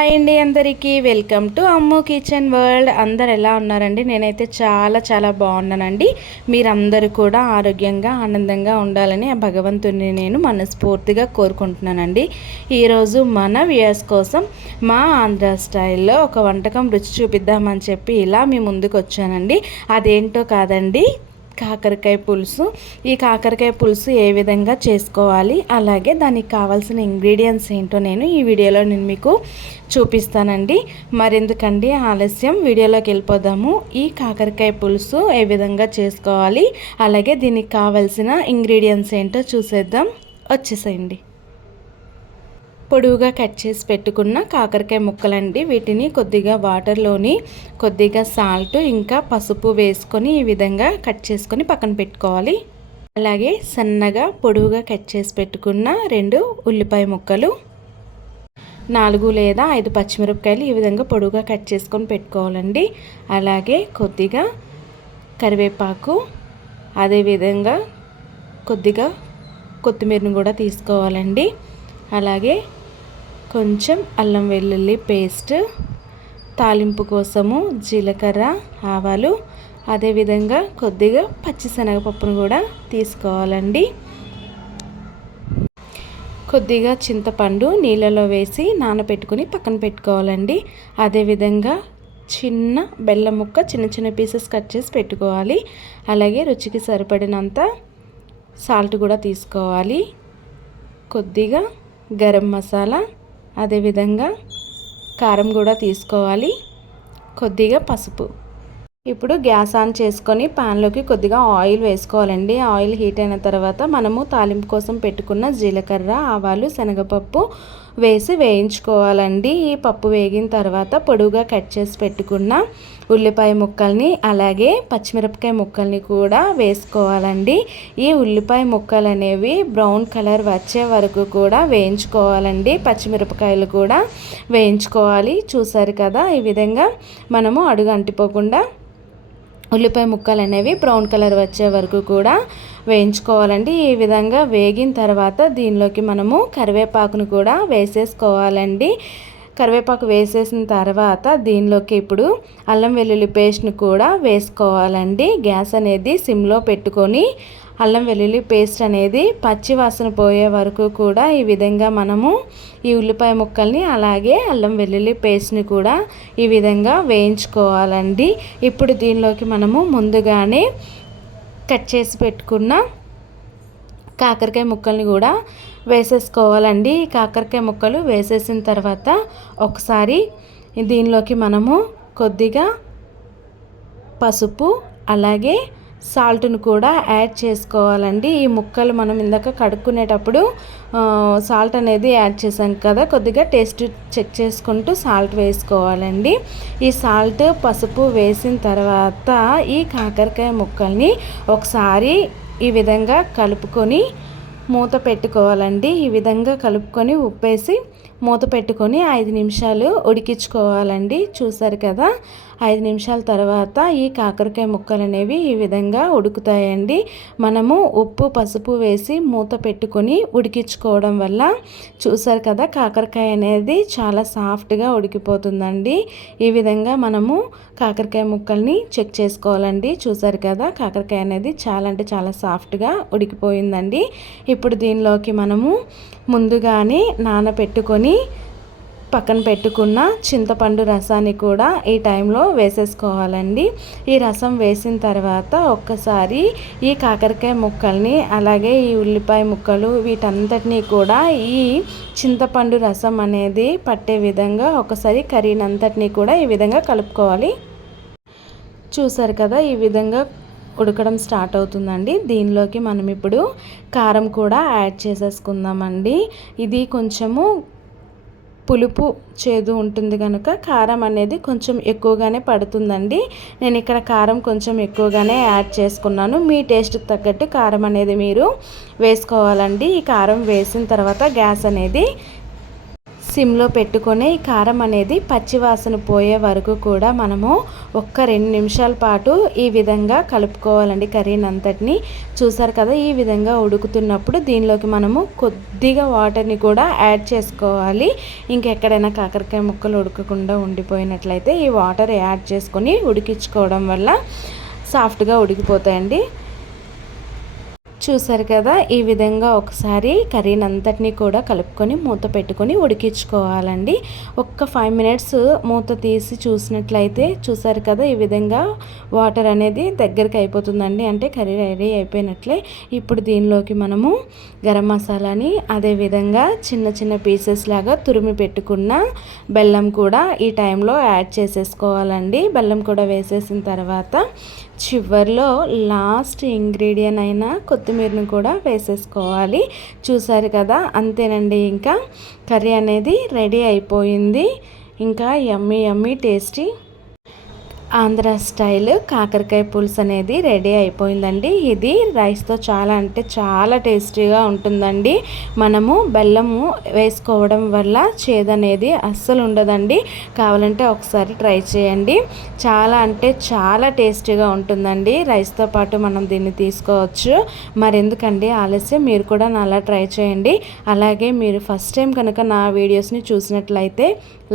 Hi అండి, అందరికీ welcome to Ammu kitchen world. అందరు ఎలా ఉన్నారండి? నేనైతే చాలా బాగున్నానండి. మీరందరూ కూడా ఆరోగ్యంగా ఆనందంగా ఉండాలని ఆ భగవంతుని నేను మనస్ఫూర్తిగా కోరుకుంటున్నానండి. ఈరోజు మన వ్యూయర్స్ కోసం మా ఆంధ్ర స్టైల్లో ఒక వంటకం రుచి చూపిద్దామని చెప్పి ఇలా మీ ముందుకు వచ్చానండి. అదేంటో కాదండి, కాకరకాయ పులుసు. ఈ కాకరకాయ పులుసు ఏ విధంగా చేసుకోవాలి, అలాగే దానికి కావాల్సిన ఇంగ్రీడియంట్స్ ఏంటో నేను ఈ వీడియోలో మీకు చూపిస్తానండి. మరెందుకండి ఆలస్యం, వీడియోలోకి వెళ్ళిపోదాము. ఈ కాకరకాయ పులుసు ఏ విధంగా చేసుకోవాలి, అలాగే దీనికి కావాల్సిన ఇంగ్రీడియంట్స్ ఏంటో చూసేద్దాం. వచ్చేసేయండి. పొడవుగా కట్ చేసి పెట్టుకున్న కాకరకాయ ముక్కలండి. వీటిని కొద్దిగా వాటర్లోని కొద్దిగా సాల్ట్ ఇంకా పసుపు వేసుకొని ఈ విధంగా కట్ చేసుకొని పక్కన పెట్టుకోవాలి. అలాగే సన్నగా పొడవుగా కట్ చేసి పెట్టుకున్న 2 ఉల్లిపాయ ముక్కలు, 4 లేదా 5 పచ్చిమిరపకాయలు ఈ విధంగా పొడవుగా కట్ చేసుకొని పెట్టుకోవాలండి. అలాగే కొద్దిగా కరివేపాకు, అదేవిధంగా కొద్దిగా కొత్తిమీరను కూడా తీసుకోవాలండి. అలాగే కొంచెం అల్లం వెల్లుల్లి పేస్ట్, తాలింపు కోసము జీలకర్ర, ఆవాలు, అదేవిధంగా కొద్దిగా పచ్చిశనగపప్పును కూడా తీసుకోవాలండి. కొద్దిగా చింతపండు నీళ్ళలో వేసి నానబెట్టుకుని పక్కన పెట్టుకోవాలండి. అదేవిధంగా చిన్న బెల్లం ముక్క చిన్న పీసెస్ కట్ చేసి పెట్టుకోవాలి. అలాగే రుచికి సరిపడినంత సాల్ట్ కూడా తీసుకోవాలి. కొద్దిగా గరం మసాలా, అదేవిధంగా కారం కూడా తీసుకోవాలి. కొద్దిగా పసుపు. ఇప్పుడు గ్యాస్ ఆన్ చేసుకొని ప్యాన్లోకి కొద్దిగా ఆయిల్ వేసుకోవాలండి. ఆయిల్ హీట్ అయిన తర్వాత మనము తాలింపు కోసం పెట్టుకున్న జీలకర్ర, ఆవాలు, శనగపప్పు వేసి వేయించుకోవాలండి. ఈ పప్పు వేగిన తర్వాత పొడవుగా కట్ చేసి పెట్టుకున్న ఉల్లిపాయ ముక్కల్ని అలాగే పచ్చిమిరపకాయ ముక్కల్ని కూడా వేసుకోవాలండి. ఈ ఉల్లిపాయ ముక్కలు అనేవి బ్రౌన్ కలర్ వచ్చే వరకు కూడా వేయించుకోవాలండి. పచ్చిమిరపకాయలు కూడా వేయించుకోవాలి. చూసారు కదా, ఈ విధంగా మనము అడుగు అంటిపోకుండా ఉల్లిపాయ ముక్కలు అనేవి బ్రౌన్ కలర్ వచ్చే వరకు కూడా వేయించుకోవాలండి. ఈ విధంగా వేగిన తర్వాత దీనిలోకి మనము కరివేపాకును కూడా వేసేసుకోవాలండి. కరివేపాకు వేసేసిన తర్వాత దీనిలోకి ఇప్పుడు అల్లం వెల్లుల్లి పేస్ట్ని కూడా వేసుకోవాలండి. గ్యాస్ అనేది సిమ్లో పెట్టుకొని అల్లం వెల్లుల్లి పేస్ట్ అనేది పచ్చి వాసన పోయే వరకు కూడా ఈ విధంగా మనము ఈ ఉల్లిపాయ ముక్కల్ని అలాగే అల్లం వెల్లుల్లి పేస్ట్ని కూడా ఈ విధంగా వేయించుకోవాలండి. ఇప్పుడు దీనిలోకి మనము ముందుగానే కట్ చేసి పెట్టుకున్న కాకరకాయ ముక్కల్ని కూడా వేసేసుకోవాలండి. కాకరకాయ ముక్కలు వేసేసిన తర్వాత ఒకసారి దీనిలోకి మనము కొద్దిగా పసుపు అలాగే సాల్ట్ను కూడా యాడ్ చేసుకోవాలండి. ఈ ముక్కలు మనం ఇందాక కడుక్కునేటప్పుడు సాల్ట్ అనేది యాడ్ చేసాం కదా, కొద్దిగా టేస్ట్ చెక్ చేసుకుంటూ సాల్ట్ వేసుకోవాలండి. ఈ సాల్ట్ పసుపు వేసిన తర్వాత ఈ కాకరకాయ ముక్కల్ని ఒకసారి ఈ విధంగా కలుపుకొని మూత పెట్టుకోవాలండి. ఈ విధంగా కలుపుకొని ఉప్పేసి మూత పెట్టుకొని 5 నిమిషాలు ఉడికించుకోవాలండి. చూసారు కదా, 5 నిమిషాల తర్వాత ఈ కాకరకాయ ముక్కలు అనేవి ఈ విధంగా ఉడుకుతాయండి. మనము ఉప్పు పసుపు వేసి మూత పెట్టుకొని ఉడికించుకోవడం వల్ల చూసారు కదా, కాకరకాయ అనేది చాలా సాఫ్ట్గా ఉడికిపోతుందండి. ఈ విధంగా మనము కాకరకాయ ముక్కల్ని చెక్ చేసుకోవాలండి. చూసారు కదా, కాకరకాయ అనేది చాలా సాఫ్ట్గా ఉడికిపోయిందండి. ఇప్పుడు దీనిలోకి మనము ముందుగానే నానబెట్టుకొని పక్కన పెట్టుకున్న చింతపండు రసాన్ని కూడా ఈ టైంలో వేసేసుకోవాలండి. ఈ రసం వేసిన తర్వాత ఒక్కసారి ఈ కాకరకాయ ముక్కల్ని అలాగే ఈ ఉల్లిపాయ ముక్కలు వీటంతటినీ కూడా ఈ చింతపండు రసం అనేది పట్టే విధంగా ఒకసారి కర్రీనంతటినీ కూడా ఈ విధంగా కలుపుకోవాలి. చూసారు కదా, ఈ విధంగా ఉడకడం స్టార్ట్ అవుతుందండి. దీనిలోకి మనం ఇప్పుడు కారం కూడా యాడ్ చేసేసుకుందామండి. ఇది కొంచెము పులుపు చేదు ఉంటుంది కనుక కారం అనేది కొంచెం ఎక్కువగానే పడుతుందండి. నేను ఇక్కడ కారం కొంచెం ఎక్కువగానే యాడ్ చేసుకున్నాను. మీ టేస్ట్కి తగ్గట్టు కారం అనేది మీరు వేసుకోవాలండి. ఈ కారం వేసిన తర్వాత గ్యాస్ అనేది సిమ్లో పెట్టుకొని ఈ కారం అనేది పచ్చివాసన పోయే వరకు కూడా మనము ఒక్క 2 నిమిషాల పాటు ఈ విధంగా కలుపుకోవాలండి కర్రీని అంతటిని. చూసారు కదా, ఈ విధంగా ఉడుకుతున్నప్పుడు దీనిలోకి మనము కొద్దిగా వాటర్ని కూడా యాడ్ చేసుకోవాలి. ఇంకెక్కడైనా కాకరకాయ ముక్కలు ఉడకకుండా ఉండిపోయినట్లయితే ఈ వాటర్ యాడ్ చేసుకొని ఉడికించుకోవడం వల్ల సాఫ్ట్గా ఉడికిపోతాయండి. చూసారు కదా, ఈ విధంగా ఒకసారి కర్రీని అంతటినీ కూడా కలుపుకొని మూత పెట్టుకొని ఉడికించుకోవాలండి. ఒక్క 5 మినిట్స్ మూత తీసి చూసినట్లయితే చూసారు కదా, ఈ విధంగా వాటర్ అనేది దగ్గరికి అయిపోతుందండి. అంటే కర్రీ రెడీ అయిపోయినట్లే. ఇప్పుడు దీనిలోకి మనము గరం మసాలాని అదేవిధంగా చిన్న చిన్న పీసెస్ లాగా తురిమి పెట్టుకున్న బెల్లం కూడా ఈ టైంలో యాడ్ చేసేసుకోవాలండి. బెల్లం కూడా వేసేసిన తర్వాత చివరిలో లాస్ట్ ఇంగ్రీడియంట్ అయిన కొత్తిమీరను కూడా వేసేసుకోవాలి. చూసారు కదా, అంతేనండి. ఇంకా కర్రీ అనేది రెడీ అయిపోయింది. ఇంకా యమ్మీ యమ్మీ టేస్టీ ఆంధ్ర స్టైల్ కాకరకాయ పులుసు అనేది రెడీ అయిపోయిందండి. ఇది రైస్తో చాలా అంటే చాలా టేస్టీగా ఉంటుందండి. మనము బెల్లము వేసుకోవడం వల్ల చేదనేది అస్సలు ఉండదండి. కావాలంటే ఒకసారి ట్రై చేయండి. చాలా అంటే చాలా టేస్టీగా ఉంటుందండి. రైస్తో పాటు మనం దీన్ని తీసుకోవచ్చు. మరెందుకండి ఆలస్యం, మీరు కూడా అలా ట్రై చేయండి. అలాగే మీరు ఫస్ట్ టైం కనుక నా వీడియోస్ని చూసినట్లయితే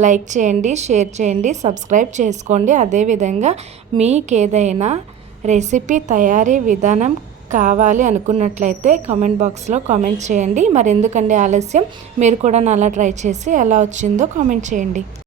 లైక్ చేయండి, షేర్ చేయండి, సబ్స్క్రైబ్ చేసుకోండి. అదేవిధంగా మీకేదైనా రెసిపీ తయారీ విధానం కావాలి అనుకున్నట్లయితే కామెంట్ బాక్స్లో కామెంట్ చేయండి. మరి ఎందుకండి ఆలస్యం, మీరు కూడా అలా ట్రై చేసి ఎలా వచ్చిందో కామెంట్ చేయండి.